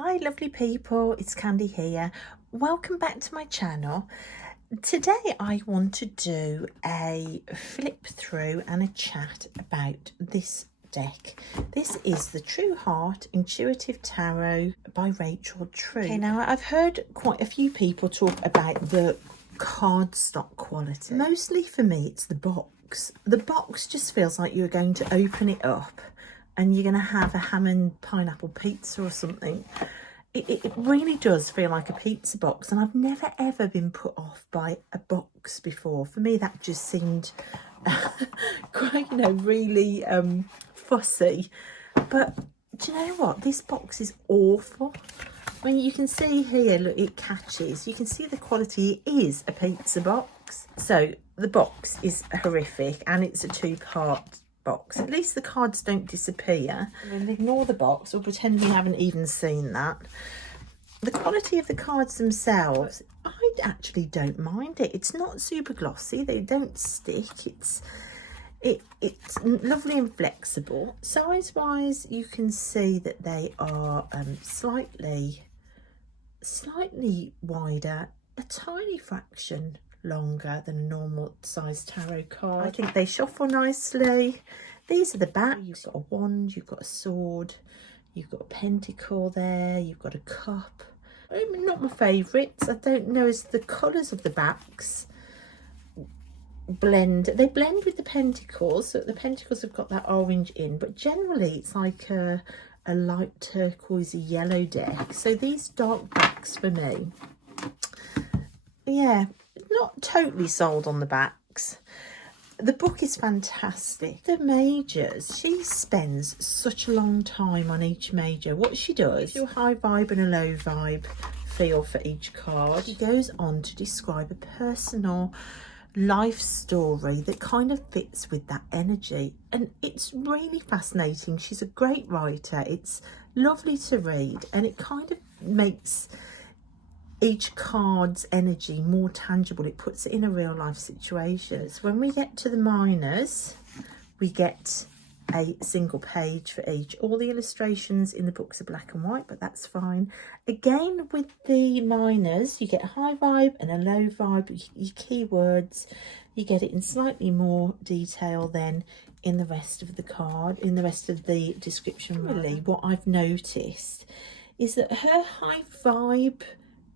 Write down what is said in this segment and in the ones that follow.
Hi lovely people, it's Candy here. Welcome back to my channel. Today I want to do a flip through and a chat about this deck. This is the True Heart Intuitive Tarot by Rachel True. Okay, now I've heard quite a few people talk about the cardstock quality. Mostly for me it's the box. The box just feels like you're going to open it up and you're going to have a ham and pineapple pizza or something. It really does feel like a pizza box, and I've never ever been put off by a box before. For me that just seemed quite, really fussy. But do you know what? This box is awful. I mean, you can see here, look, it catches. You can see the quality. It is a pizza box. So the box is horrific, and it's a two-part box. At least the cards don't disappear. We'll ignore the box or pretend we haven't even seen that. The quality of the cards themselves, I actually don't mind it. It's not super glossy. They don't stick. It's lovely and flexible. Size wise, you can see that they are slightly wider, a tiny fraction longer than a normal size tarot card. I think they shuffle nicely. These are the backs. You've got a wand, you've got a sword, you've got a pentacle there, you've got a cup. Not my favourites. I don't know as the colours of the backs blend. They blend with the pentacles, so the pentacles have got that orange in, but generally it's like a light turquoise yellow deck. So these dark backs for me, yeah, not totally sold on the backs. The book is fantastic. The majors, she spends such a long time on each major. What she does, a high vibe and a low vibe feel for each card. She goes on to describe a personal life story that kind of fits with that energy, and it's really fascinating. She's a great writer. It's lovely to read, and it kind of makes each card's energy more tangible. It puts it in a real life situation. So when we get to the minors, we get a single page for each. All the illustrations in the books are black and white, but that's fine. Again, with the minors, you get a high vibe and a low vibe. Your keywords, you get it in slightly more detail than in the rest of the card, in the rest of the description. Really, what I've noticed is that her high vibe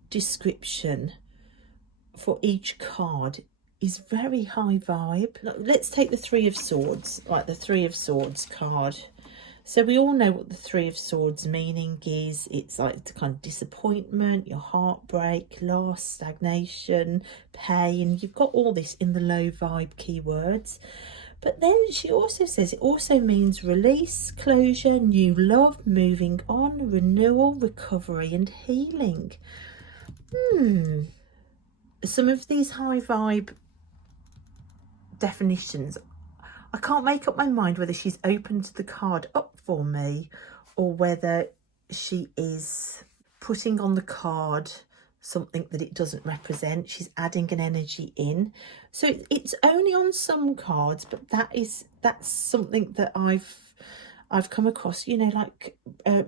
description for each card is very high vibe. Let's take the Three of Swords, like the Three of Swords card. So we all know what the Three of Swords meaning is. It's like the kind of disappointment, your heartbreak, loss, stagnation, pain. You've got all this in the low vibe keywords. But then she also says it also means release, closure, new love, moving on, renewal, recovery and healing. Some of these high vibe definitions, I can't make up my mind whether she's opened the card up for me or whether she is putting on the card something that it doesn't represent. She's adding an energy in. So it's only on some cards, but that's something that I've come across, like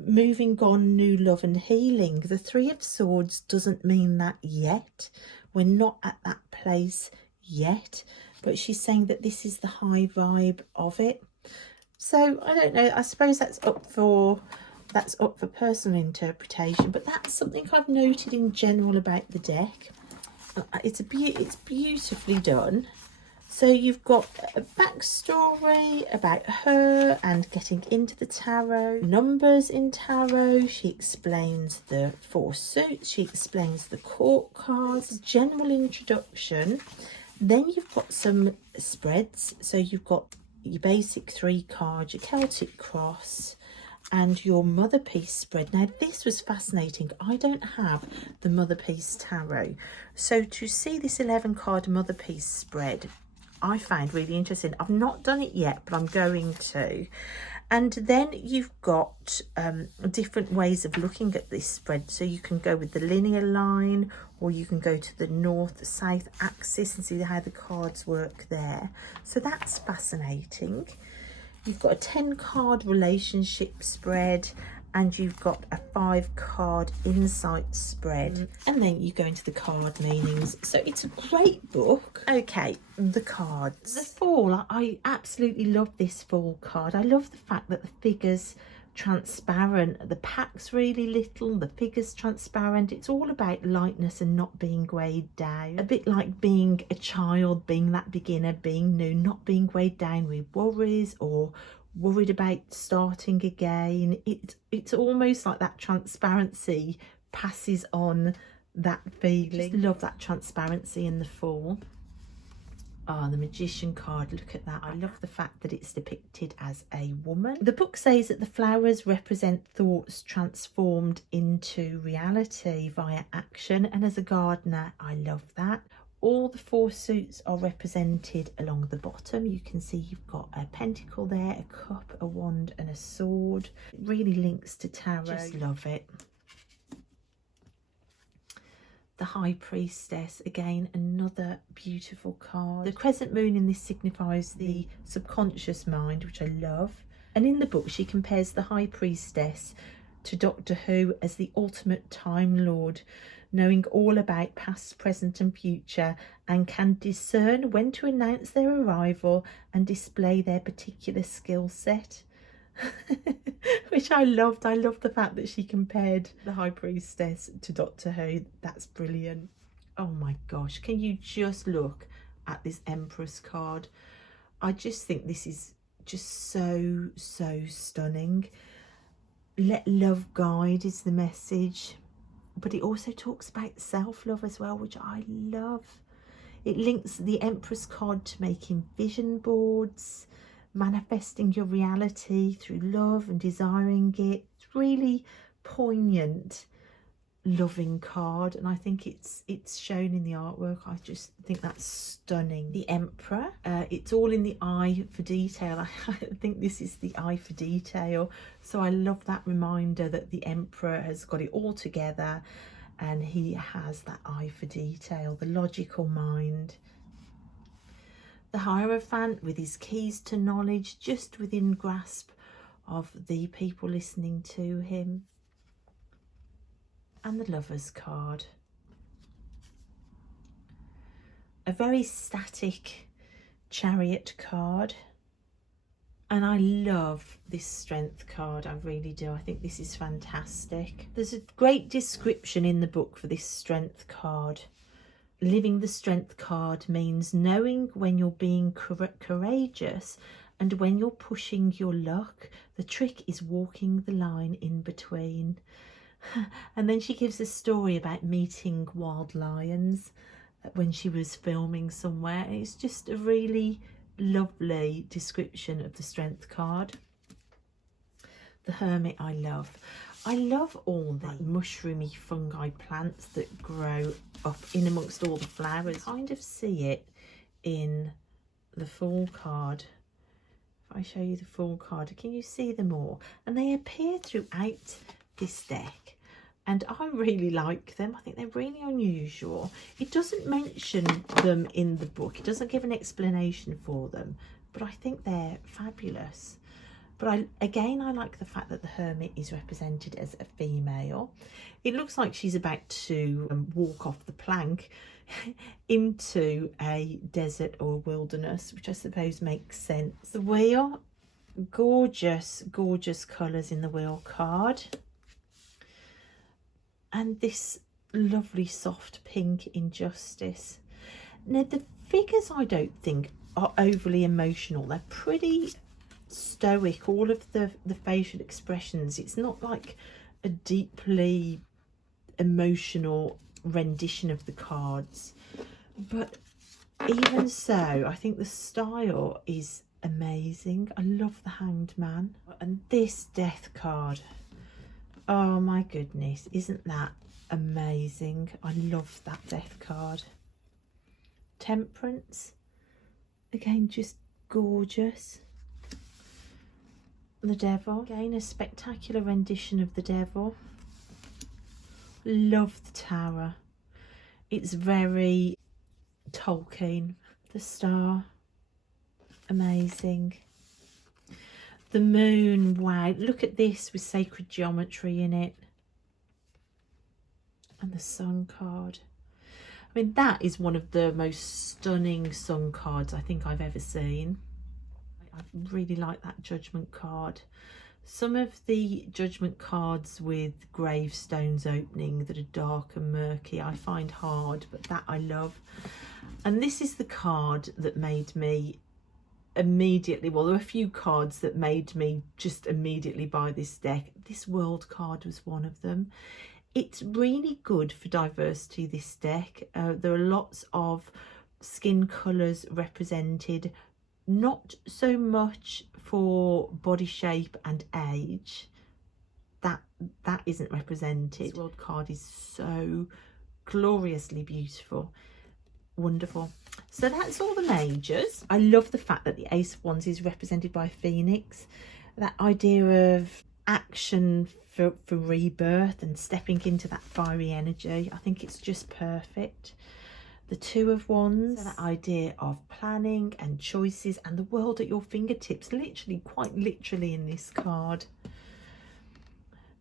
moving on, new love and healing. The Three of Swords doesn't mean that yet. We're not at that place yet, but she's saying that this is the high vibe of it. So I don't know, I suppose that's up for personal interpretation, but that's something I've noted in general about the deck. It's beautifully done. So you've got a backstory about her and getting into the tarot, numbers in tarot. She explains the four suits. She explains the court cards, general introduction. Then you've got some spreads. So you've got your basic 3 cards, your Celtic cross and your Mother Piece spread. Now this was fascinating. I don't have the Mother Piece tarot. So to see this 11 card Mother Piece spread, I found really interesting. I've not done it yet, but I'm going to. And then you've got different ways of looking at this spread. So you can go with the linear line, or you can go to the north-south axis and see how the cards work there. So that's fascinating. You've got a 10 card relationship spread, and you've got a 5-card insight spread, and then you go into the card meanings. So it's a great book. Okay, the cards. The fall, I absolutely love this fall card. I love the fact that the figures transparent, the pack's really little, the figures transparent. It's all about lightness and not being weighed down, a bit like being a child, being that beginner, being new, not being weighed down with worries or worried about starting again. It's almost like that transparency passes on that feeling. Just love that transparency in the fall. Oh, the Magician card, look at that. I love the fact that it's depicted as a woman. The book says that the flowers represent thoughts transformed into reality via action, and as a gardener, I love that. All the 4 suits are represented along the bottom. You can see you've got a pentacle there, a cup, a wand and a sword. It really links to tarot. Just love it. The High Priestess, again, another beautiful card. The crescent moon in this signifies the subconscious mind, which I love. And in the book, she compares the High Priestess to Doctor Who as the ultimate Time Lord, knowing all about past, present and future, and can discern when to announce their arrival and display their particular skill set. Which I loved. I loved the fact that she compared the High Priestess to Doctor Who. That's brilliant. Oh my gosh, can you just look at this Empress card? I just think this is just so stunning. Let love guide is the message, but it also talks about self-love as well, which I love. It links the Empress card to making vision boards, manifesting your reality through love and desiring it. It's really poignant, loving card, and I think it's shown in the artwork. I just think that's stunning. The Emperor, it's all in the eye for detail. I think this is the eye for detail, so I love that reminder that the Emperor has got it all together and he has that eye for detail, the logical mind. The Hierophant with his keys to knowledge, just within grasp of the people listening to him. And the Lover's card. A very static Chariot card. And I love this Strength card, I really do. I think this is fantastic. There's a great description in the book for this Strength card. Living the Strength card means knowing when you're being courageous and when you're pushing your luck. The trick is walking the line in between. And then she gives a story about meeting wild lions when she was filming somewhere. It's just a really lovely description of the Strength card. The Hermit I love. I love all the mushroomy fungi plants that grow up in amongst all the flowers. I kind of see it in the Fool card. If I show you the Fool card, can you see them all? And they appear throughout this deck, and I really like them. I think they're really unusual. It doesn't mention them in the book. It doesn't give an explanation for them, but I think they're fabulous. But I like the fact that the Hermit is represented as a female. It looks like she's about to walk off the plank into a desert or wilderness, which I suppose makes sense. The Wheel, gorgeous colours in the Wheel card. And this lovely soft pink Injustice. Now the figures I don't think are overly emotional. They're pretty stoic, all of the facial expressions. It's not like a deeply emotional rendition of the cards, but even so, I think the style is amazing. I love the Hanged Man. And this Death card, oh my goodness, isn't that amazing? I love that Death card. Temperance, again, just gorgeous. The Devil, again a spectacular rendition of the Devil. Love the Tower. It's very Tolkien. The Star, amazing. The moon, wow, look at this with sacred geometry in it. And the sun card. I mean, that is one of the most stunning sun cards I think I've ever seen. I really like that judgment card. Some of the judgment cards with gravestones opening that are dark and murky I find hard, but that I love. And this is the card that made me immediately, well, there were a few cards that made me just immediately buy this deck. This world card was one of them. It's really good for diversity, this deck. There are lots of skin colours represented, not so much for body shape and age. That isn't represented. This world card is so gloriously beautiful. Wonderful. So that's all the majors. I love the fact that the Ace of Wands is represented by a phoenix. That idea of action for rebirth and stepping into that fiery energy. I think it's just perfect. The Two of Wands, so that idea of planning and choices and the world at your fingertips, literally, quite literally in this card.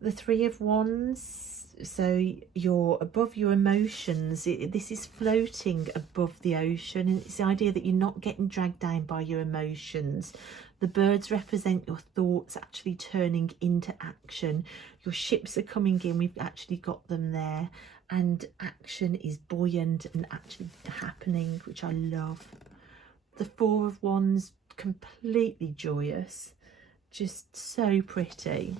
The Three of Wands, so you're above your emotions. This is floating above the ocean, and it's the idea that you're not getting dragged down by your emotions. The birds represent your thoughts actually turning into action. Your ships are coming in, we've actually got them there, and action is buoyant and actually happening, which I love. The Four of Wands, completely joyous, just so pretty.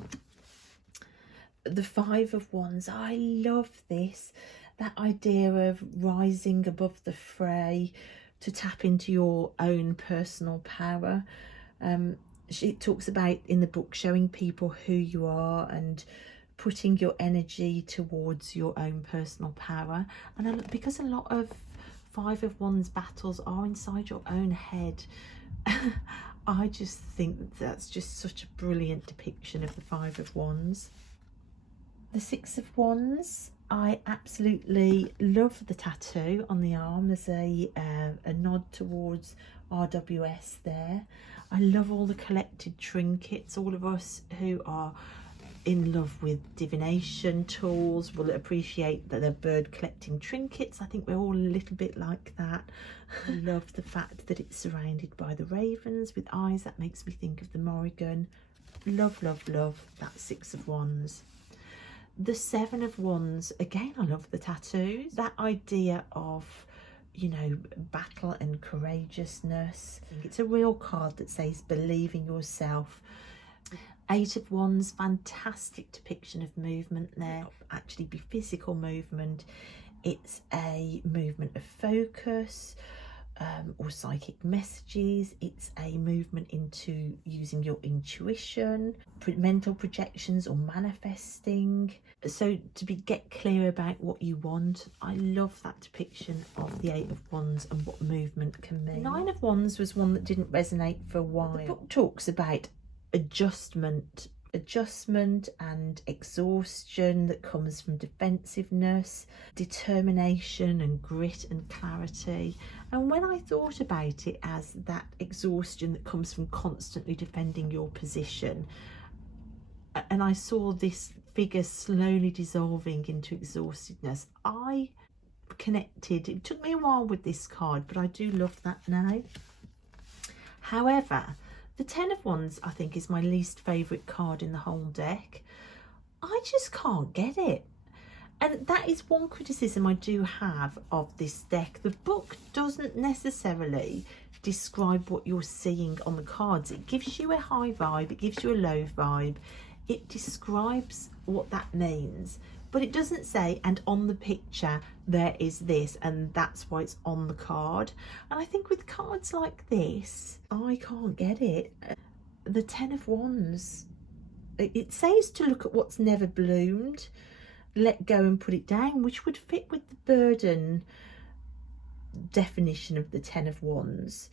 The Five of Wands, I love this. That idea of rising above the fray to tap into your own personal power. She talks about in the book showing people who you are and putting your energy towards your own personal power. And because a lot of Five of Wands battles are inside your own head, I just think that's just such a brilliant depiction of the Five of Wands. The Six of Wands, I absolutely love the tattoo on the arm. There's a nod towards RWS there. I love all the collected trinkets. All of us who are in love with divination tools will appreciate that the bird collecting trinkets. I think we're all a little bit like that. I love the fact that it's surrounded by the ravens with eyes. That makes me think of the Morrigan. Love, love, love that Six of Wands. The Seven of Wands, again, I love the tattoos. That idea of, you know, battle and courageousness. I think it's a real card that says believe in yourself. Eight of Wands, fantastic depiction of movement there. Actually be physical movement. It's a movement of focus or psychic messages. It's a movement into using your intuition, mental projections or manifesting. So to get clear about what you want. I love that depiction of the Eight of Wands and what movement can mean. Nine of Wands was one that didn't resonate for a while. The book talks about adjustment and exhaustion that comes from defensiveness, determination and grit and clarity. And when I thought about it as that exhaustion that comes from constantly defending your position, and I saw this figure slowly dissolving into exhaustedness, I connected. It took me a while with this card, but I do love that now. However, the Ten of Wands, I think, is my least favourite card in the whole deck. I just can't get it. And that is one criticism I do have of this deck. The book doesn't necessarily describe what you're seeing on the cards. It gives you a high vibe, it gives you a low vibe. It describes what that means. But it doesn't say, and on the picture there is this, and that's why it's on the card. And I think with cards like this, I can't get it. The Ten of Wands, it says to look at what's never bloomed, let go and put it down, which would fit with the burden definition of the Ten of Wands.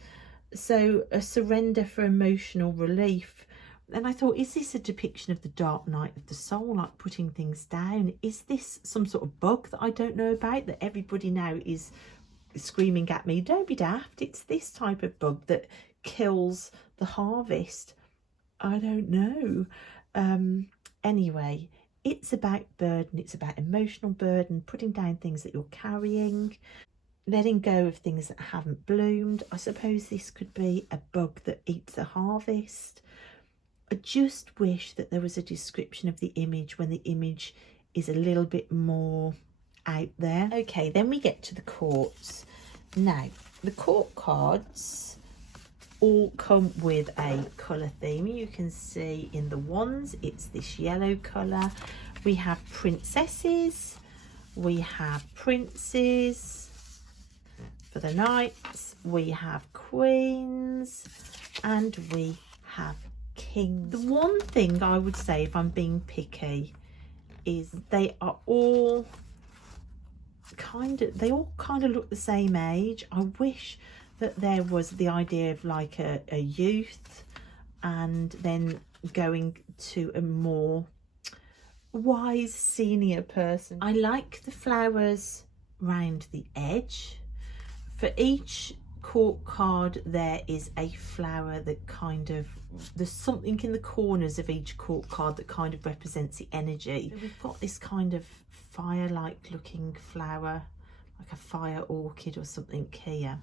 So a surrender for emotional relief. And I thought, is this a depiction of the dark night of the soul, like putting things down? Is this some sort of bug that I don't know about, that everybody now is screaming at me, don't be daft? It's this type of bug that kills the harvest. I don't know. Anyway, it's about burden. It's about emotional burden, putting down things that you're carrying, letting go of things that haven't bloomed. I suppose this could be a bug that eats the harvest. I just wish that there was a description of the image when the image is a little bit more out there. Okay, then we get to the courts. Now, the court cards all come with a colour theme. You can see in the wands, it's this yellow colour. We have princesses, we have princes. For the knights, we have queens, and we have kings. The one thing I would say, if I'm being picky, is they all kind of look the same age. I wish that there was the idea of like a youth and then going to a more wise senior person. I like the flowers round the edge. For each court card there is a flower that kind of, there's something in the corners of each court card that kind of represents the energy. So we've got this kind of fire-like looking flower, like a fire orchid or something here.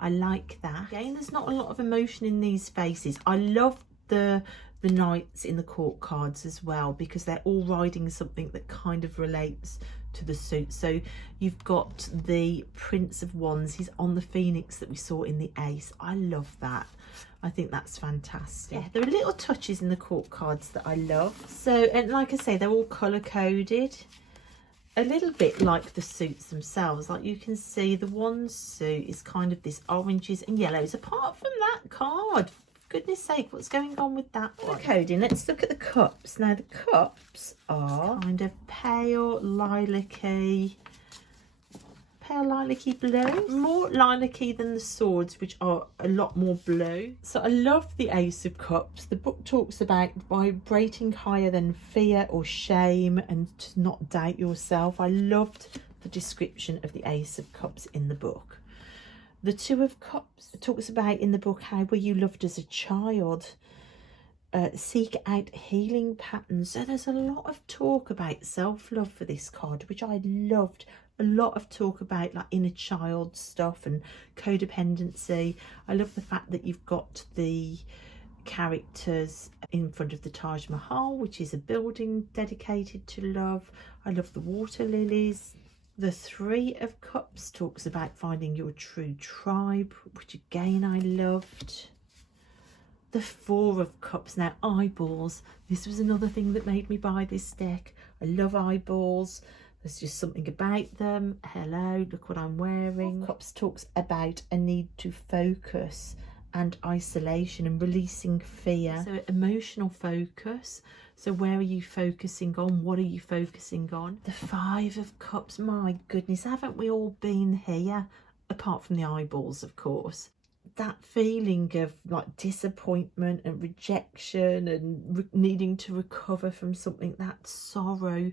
I like that. Again, there's not a lot of emotion in these faces. I love the knights in the court cards as well, because they're all riding something that kind of relates to the suit. So you've got the Prince of Wands, he's on the phoenix that we saw in the ace. I love that. I think that's fantastic. Yeah, there are little touches in the court cards that I love. So, and like I say, they're all colour coded, a little bit like the suits themselves. Like you can see the Wands suit is kind of this oranges and yellows. Apart from that card, goodness sake, what's going on with that one? Coding. Let's look at the cups. Now the cups are kind of pale lilac-y blue, more lilac-y than the swords, which are a lot more blue. So I love the Ace of Cups. The book talks about vibrating higher than fear or shame and to not doubt yourself. I loved the description of the Ace of Cups in the book. The Two of Cups talks about in the book how were you loved as a child. Seek out healing patterns. So there's a lot of talk about self-love for this card, which I loved. A lot of talk about like inner child stuff and codependency. I love the fact that you've got the characters in front of the Taj Mahal, which is a building dedicated to love. I love the water lilies. The Three of Cups talks about finding your true tribe, which again I loved. The Four of Cups, now eyeballs. This was another thing that made me buy this deck. I love eyeballs. There's just something about them. Hello, look what I'm wearing. Four Cups talks about a need to focus and isolation and releasing fear. So emotional focus. So where are you focusing on? What are you focusing on? The Five of Cups, my goodness, haven't we all been here? Apart from the eyeballs, of course. That feeling of like disappointment and rejection and needing to recover from something, that sorrow.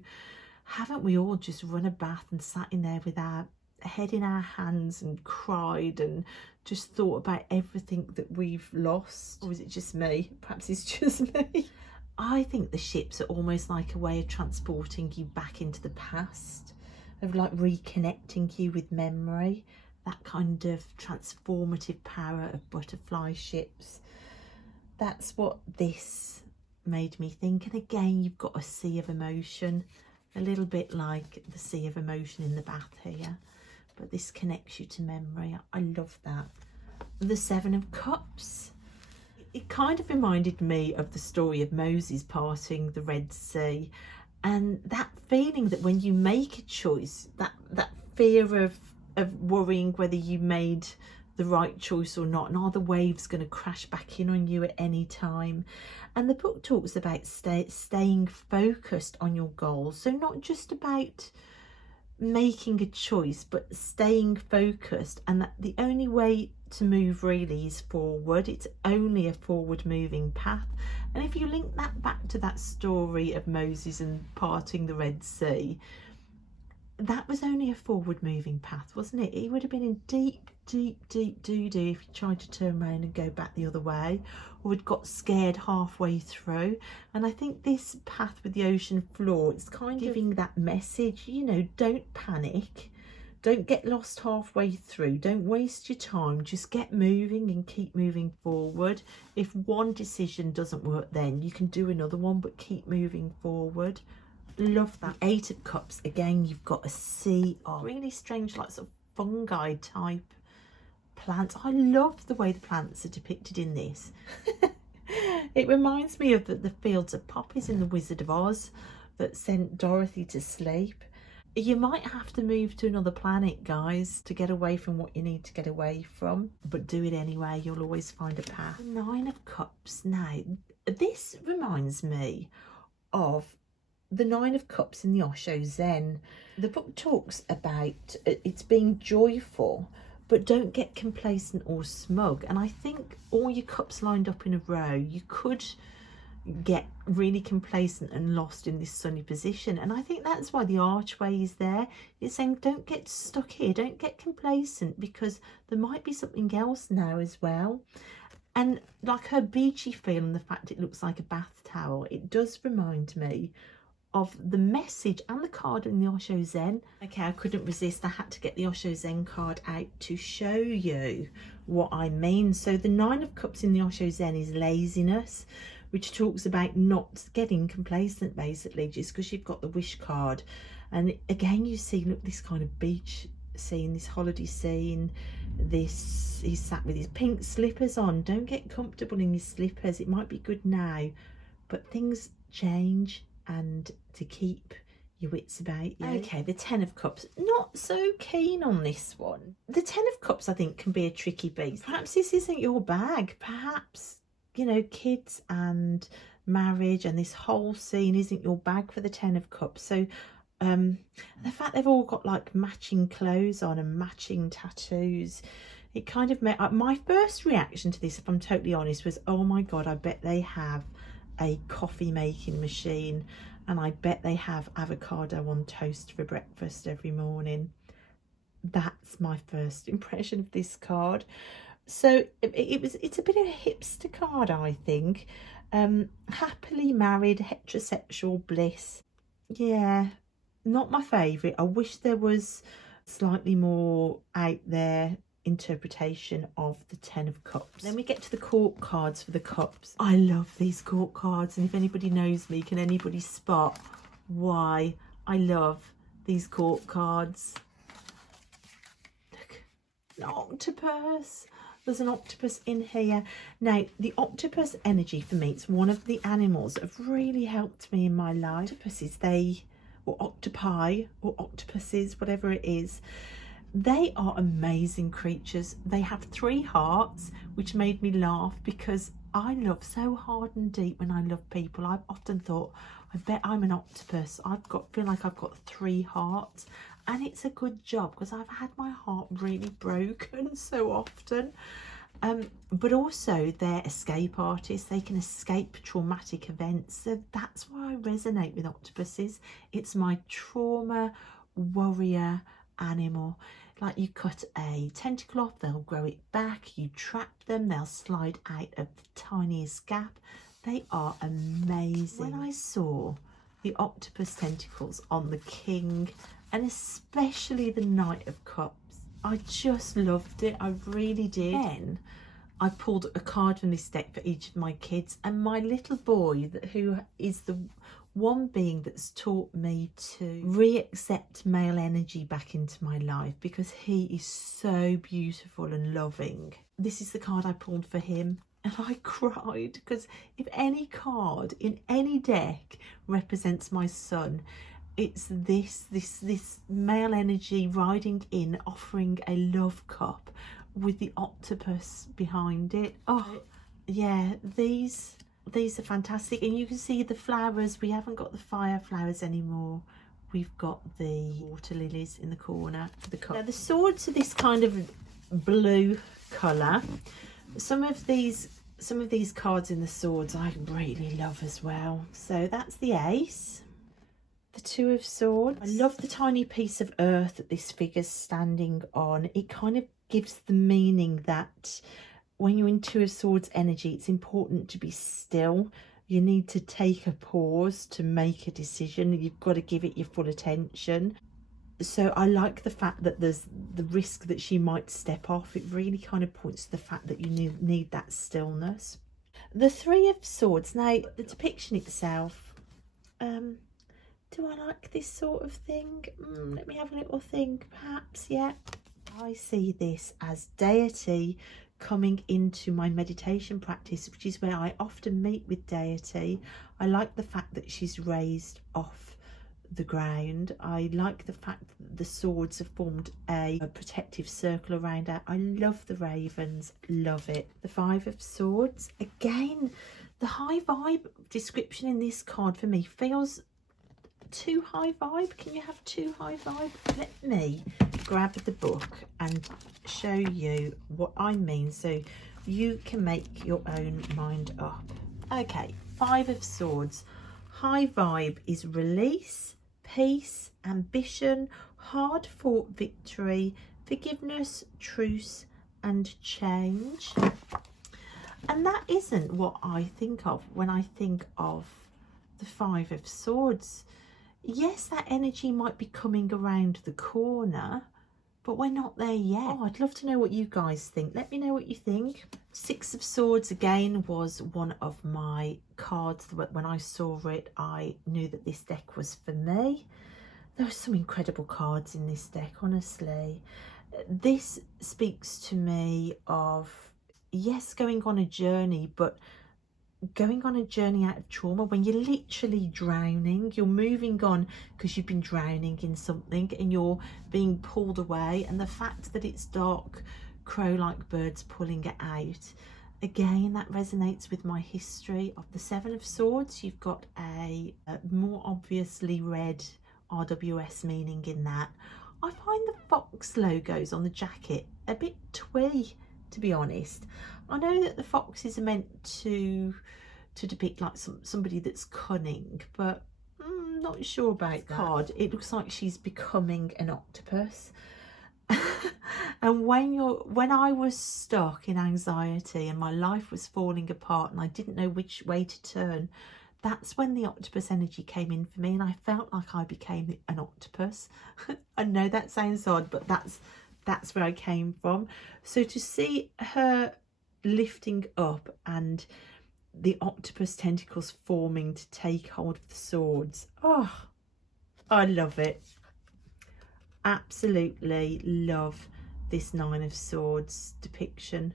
Haven't we all just run a bath and sat in there with our head in our hands and cried and just thought about everything that we've lost? Or is it just me? Perhaps it's just me. I think the ships are almost like a way of transporting you back into the past, of like reconnecting you with memory, that kind of transformative power of butterfly ships. That's what this made me think. And again, you've got a sea of emotion, a little bit like the sea of emotion in the bath here, but this connects you to memory. I love that. The Seven of Cups. It kind of reminded me of the story of Moses parting the Red Sea, and that feeling that when you make a choice, that fear of worrying whether you made the right choice or not, and are the waves going to crash back in on you at any time. And the book talks about staying focused on your goals. So not just about making a choice, but staying focused, and that the only way to move really is forward. It's only a forward moving path. And if you link that back to that story of Moses and parting the Red Sea, that was only a forward moving path, wasn't it? He would have been in deep deep doo-doo if you tried to turn around and go back the other way, or had got scared halfway through. And I think this path with the ocean floor, it's kind of giving that message, you know, don't panic. Don't get lost halfway through. Don't waste your time. Just get moving and keep moving forward. If one decision doesn't work, then you can do another one, but keep moving forward. Love that. Eight of Cups. Again, you've got a sea of really strange, like sort of fungi type plants. I love the way the plants are depicted in this. It reminds me of the fields of poppies in The Wizard of Oz that sent Dorothy to sleep. You might have to move to another planet, guys, to get away from what you need to get away from, but do it anyway. You'll always find a path. Nine of Cups. Now, this reminds me of the Nine of Cups in the Osho Zen. The book talks about it's being joyful, but don't get complacent or smug. And I think all your cups lined up in a row, you could get really complacent and lost in this sunny position. And I think that's why the archway is there. It's saying don't get stuck here, don't get complacent, because there might be something else now as well. And like her beachy feel and the fact it looks like a bath towel, it does remind me of the message and the card in the Osho Zen. Okay, I couldn't resist. I had to get the Osho Zen card out to show you what I mean. So the Nine of Cups in the Osho Zen is laziness, which talks about not getting complacent, basically, just because you've got the wish card. And again, you see, look, this kind of beach scene, this holiday scene, this, he's sat with his pink slippers on. Don't get comfortable in your slippers. It might be good now, but things change, and to keep your wits about you. Okay, the Ten of Cups. Not so keen on this one. The Ten of Cups, I think, can be a tricky beast. Perhaps this isn't your bag. Perhaps, you know, kids and marriage and this whole scene isn't your bag for the Ten of Cups. So the fact they've all got like matching clothes on and matching tattoos, it kind of made my first reaction to this, if I'm totally honest, was, oh my god, I bet they have a coffee making machine, and I bet they have avocado on toast for breakfast every morning. That's my first impression of this card. So it's a bit of a hipster card, I think. Happily married, heterosexual bliss. Yeah, not my favourite. I wish there was slightly more out there interpretation of the Ten of Cups. Then we get to the court cards for the cups. I love these court cards, and if anybody knows me, can anybody spot why I love these court cards? Look, an octopus. There's an octopus in here. Now, the octopus energy for me, it's one of the animals that have really helped me in my life. Octopuses, or octopi, or octopuses, whatever it is, they are amazing creatures. They have 3 hearts, which made me laugh because I love so hard and deep when I love people. I've often thought, I bet I'm an octopus. Feel like I've got 3 hearts, and it's a good job because I've had my heart really broken so often. But also they're escape artists. They can escape traumatic events. So that's why I resonate with octopuses. It's my trauma warrior animal. Like, you cut a tentacle off, they'll grow it back. You trap them, they'll slide out of the tiniest gap. They are amazing. When I saw the octopus tentacles on the king, and especially the Knight of Cups, I just loved it. I really did. Then I pulled a card from this deck for each of my kids, and my little boy, who is the one being that's taught me to re-accept male energy back into my life, because he is so beautiful and loving. This is the card I pulled for him, and I cried, because if any card in any deck represents my son, it's this male energy riding in, offering a love cup with the octopus behind it. Oh yeah, these are fantastic. And you can see the flowers. We haven't got the fire flowers anymore. We've got the water lilies in the corner for the cup. Now the swords are this kind of blue colour. Some of these cards in the swords I really love as well. So that's the ace, the 2 of swords. I love the tiny piece of earth that this figure's standing on. It kind of gives the meaning that when you're in Two of Swords energy, it's important to be still. You need to take a pause to make a decision. You've got to give it your full attention. So I like the fact that there's the risk that she might step off. It really kind of points to the fact that you need that stillness. The Three of Swords. Now, the depiction itself, do I like this sort of thing? Let me have a little think. Perhaps, yeah. I see this as deity coming into my meditation practice, which is where I often meet with deity. I like the fact that she's raised off the ground. I like the fact that the swords have formed a protective circle around her. I love the ravens, love it. The Five of Swords, again, the high vibe description in this card for me feels too high vibe. Can you have too high vibe? Let me grab the book and show you what I mean so you can make your own mind up. Okay, Five of Swords. High vibe is release, peace, ambition, hard fought victory, forgiveness, truce, and change. And that isn't what I think of when I think of the Five of Swords. Yes, that energy might be coming around the corner, but we're not there yet. Oh, I'd love to know what you guys think. Let me know what you think. Six of Swords again was one of my cards that when I saw it, I knew that this deck was for me. There are some incredible cards in this deck, honestly. This speaks to me of, yes, going on a journey, but going on a journey out of trauma when you're literally drowning. You're moving on because you've been drowning in something and you're being pulled away, and the fact that it's dark crow-like birds pulling it out, again, that resonates with my history of the Seven of Swords. You've got a more obviously red RWS meaning in that. I find the fox logos on the jacket a bit twee, to be honest. I know that the foxes are meant to depict like somebody that's cunning, but I'm not sure about that card. It looks like she's becoming an octopus. And when I was stuck in anxiety and my life was falling apart and I didn't know which way to turn, that's when the octopus energy came in for me, and I felt like I became an octopus. I know that sounds odd, but that's where I came from. So to see her lifting up and the octopus tentacles forming to take hold of the swords, oh, I love it. Absolutely love this Nine of Swords depiction.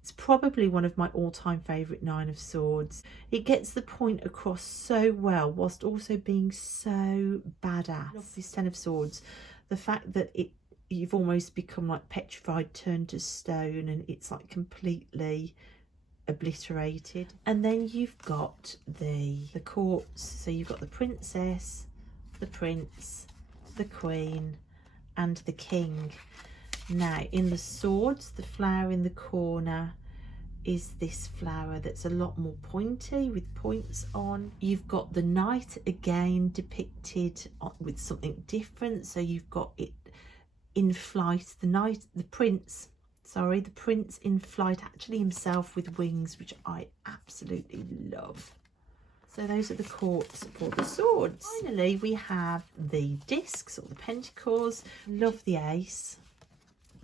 It's probably one of my all-time favourite Nine of Swords. It gets the point across so well whilst also being so badass. I love this Ten of Swords. The fact that you've almost become like petrified, turned to stone, and it's like completely obliterated. And then you've got the courts. So you've got the princess, the prince, the queen, and the king. Now in the swords, the flower in the corner is this flower that's a lot more pointy with points on. You've got the knight again depicted with something different. So you've got it in flight, the prince in flight, actually himself with wings, which I absolutely love. So those are the courts for the swords. Finally, we have the discs or the pentacles. Love the ace.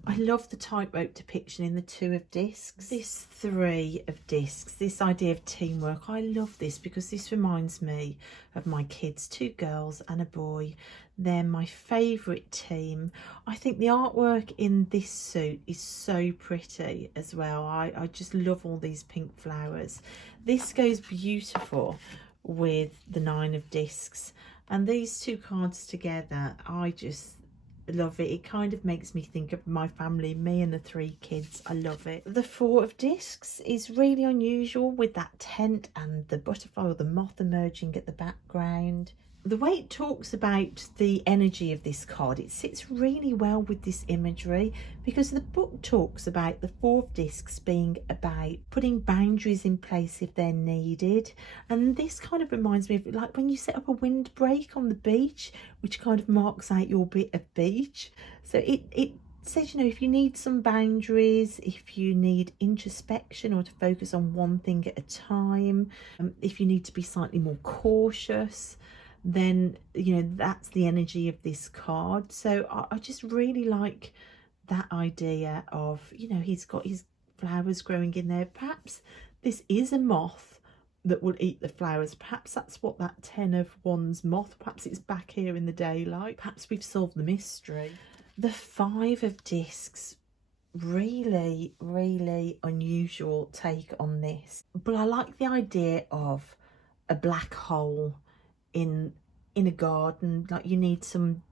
I love the tightrope depiction in the Two of Discs. This Three of Discs, this idea of teamwork, I love this because this reminds me of my kids, two girls and a boy. They're my favourite team. I think the artwork in this suit is so pretty as well. I just love all these pink flowers. This goes beautiful with the Nine of Discs, and these two cards together, I just love it. It kind of makes me think of my family, me and the three kids. I love it. The Four of Discs is really unusual with that tent and the butterfly or the moth emerging at the background. The way it talks about the energy of this card, it sits really well with this imagery, because the book talks about the Four of Discs being about putting boundaries in place if they're needed. And this kind of reminds me of like when you set up a windbreak on the beach, which kind of marks out your bit of beach. So it says, you know, if you need some boundaries, if you need introspection or to focus on one thing at a time, if you need to be slightly more cautious, then, you know, that's the energy of this card. So I just really like that idea of, you know, he's got his flowers growing in there. Perhaps this is a moth that will eat the flowers. Perhaps that's what that 10 of Wands moth, perhaps it's back here in the daylight. Perhaps we've solved the mystery. The 5 of Discs, really, really unusual take on this. But I like the idea of a black hole in a garden. Like, you need some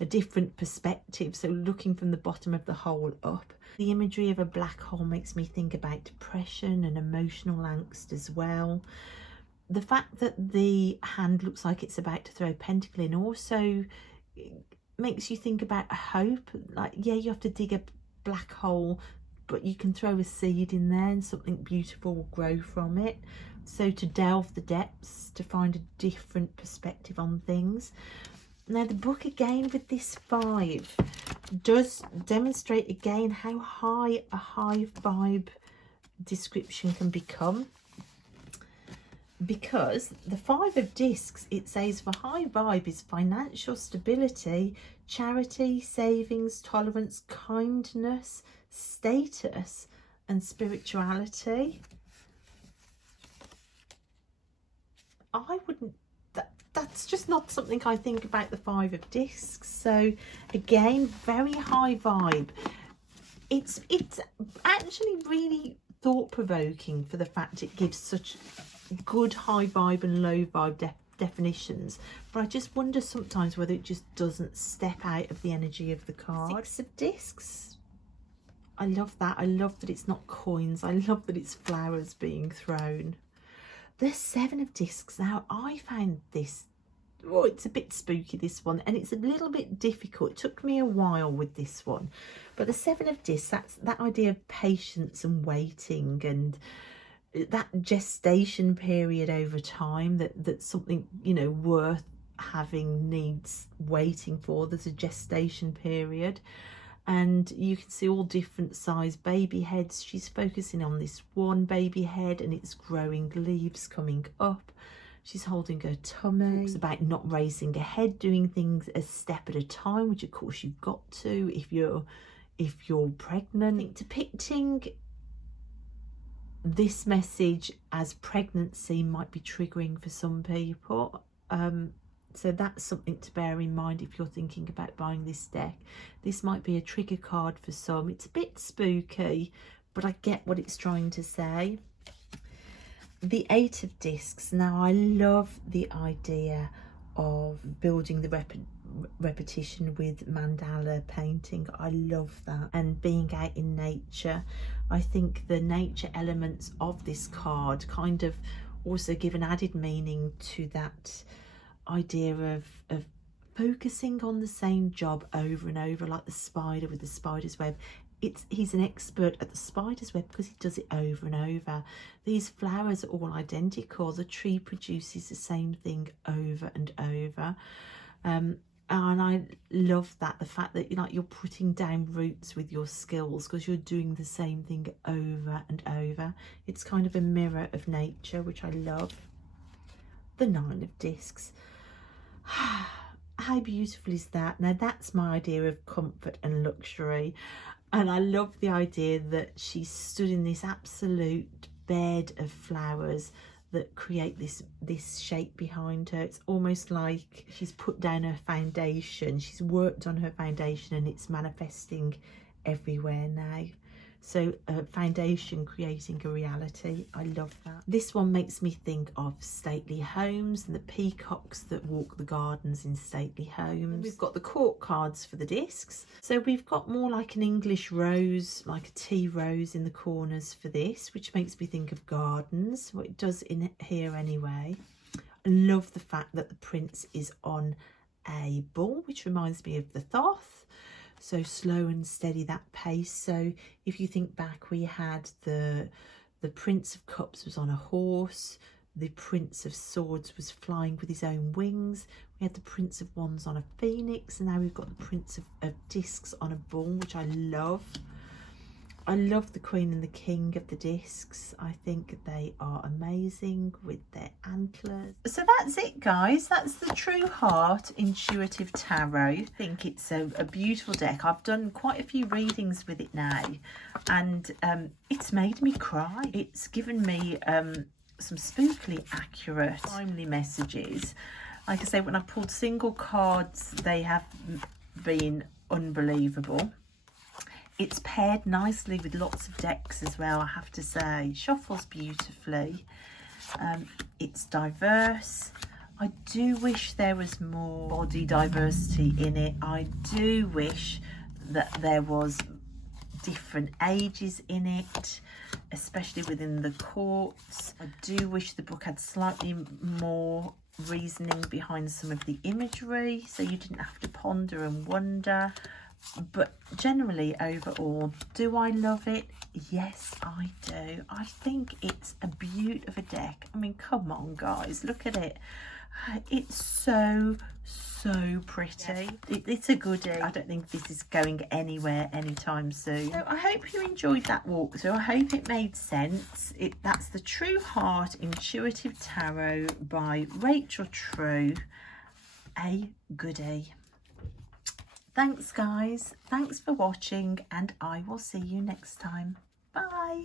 a different perspective, so looking from the bottom of the hole up. The imagery of a black hole makes me think about depression and emotional angst as well. The fact that the hand looks like it's about to throw a pentacle in also makes you think about hope. Like, yeah, you have to dig a black hole, but you can throw a seed in there and something beautiful will grow from it. So to delve the depths, to find a different perspective on things. Now the book again with this 5 does demonstrate again how high a high vibe description can become, because the 5 of Discs, it says for high vibe is financial stability, charity, savings, tolerance, kindness, status and spirituality. I wouldn't, that's just not something I think about the 5 of Discs. So again, very high vibe. It's actually really thought-provoking for the fact it gives such good high vibe and low vibe definitions, but I just wonder sometimes whether it just doesn't step out of the energy of the card. 6 of Discs, I love that. I love that it's not coins. I love that it's flowers being thrown. The 7 of Discs, now I found this, oh, it's a bit spooky, this one, and it's a little bit difficult. It took me a while with this one, but the 7 of Discs, that's that idea of patience and waiting and that gestation period over time, that something, you know, worth having needs waiting for. There's a gestation period, and you can see all different size baby heads. She's focusing on this one baby head and it's growing leaves coming up. She's holding her tummy. It's about not raising her head, doing things a step at a time, which of course you've got to if you're pregnant. I think depicting this message as pregnancy might be triggering for some people, so that's something to bear in mind if you're thinking about buying this deck. This might be a trigger card for some. It's a bit spooky, but I get what it's trying to say. The 8 of Discs, now I love the idea of building the repetition with mandala painting. I love that, and being out in nature. I think the nature elements of this card kind of also give an added meaning to that idea of focusing on the same job over and over, like the spider with the spider's web. He's an expert at the spider's web because he does it over and over. These flowers are all identical. The tree produces the same thing over and over. And I love that, the fact that you're putting down roots with your skills because you're doing the same thing over and over. It's kind of a mirror of nature, which I love. The 9 of Discs. How beautiful is that? Now that's my idea of comfort and luxury, and I love the idea that she's stood in this absolute bed of flowers that create this shape behind her. It's almost like she's put down her foundation, she's worked on her foundation, and it's manifesting everywhere now. So a foundation creating a reality. I love that. This one makes me think of stately homes and the peacocks that walk the gardens in stately homes. We've got the court cards for the discs. So we've got more like an English rose, like a tea rose in the corners for this, which makes me think of gardens. Well, it does in here anyway. I love the fact that the prince is on a bull, which reminds me of the Thoth. So slow and steady, that pace. So if you think back, we had the Prince of Cups was on a horse, the Prince of Swords was flying with his own wings. We had the Prince of Wands on a phoenix, and now we've got the Prince of Discs on a bull, which I love. I love the Queen and the King of the Discs. I think they are amazing with their antlers. So that's it, guys. That's the True Heart Intuitive Tarot. I think it's a beautiful deck. I've done quite a few readings with it now, and it's made me cry. It's given me some spookily accurate, timely messages. Like I say, when I pulled single cards, they have been unbelievable. It's paired nicely with lots of decks as well, I have to say. It shuffles beautifully. It's diverse. I do wish there was more body diversity in it. I do wish that there was different ages in it, especially within the courts. I do wish the book had slightly more reasoning behind some of the imagery, so you didn't have to ponder and wonder. But generally, overall, do I love it? Yes, I do. I think it's a beaut of a deck. I mean, come on, guys, look at it. It's so pretty. It's a goodie. I don't think this is going anywhere anytime soon. So I hope you enjoyed that walkthrough. I hope it made sense. That's the True Heart Intuitive Tarot by Rachel True. A goodie. Thanks, guys. Thanks for watching, and I will see you next time. Bye.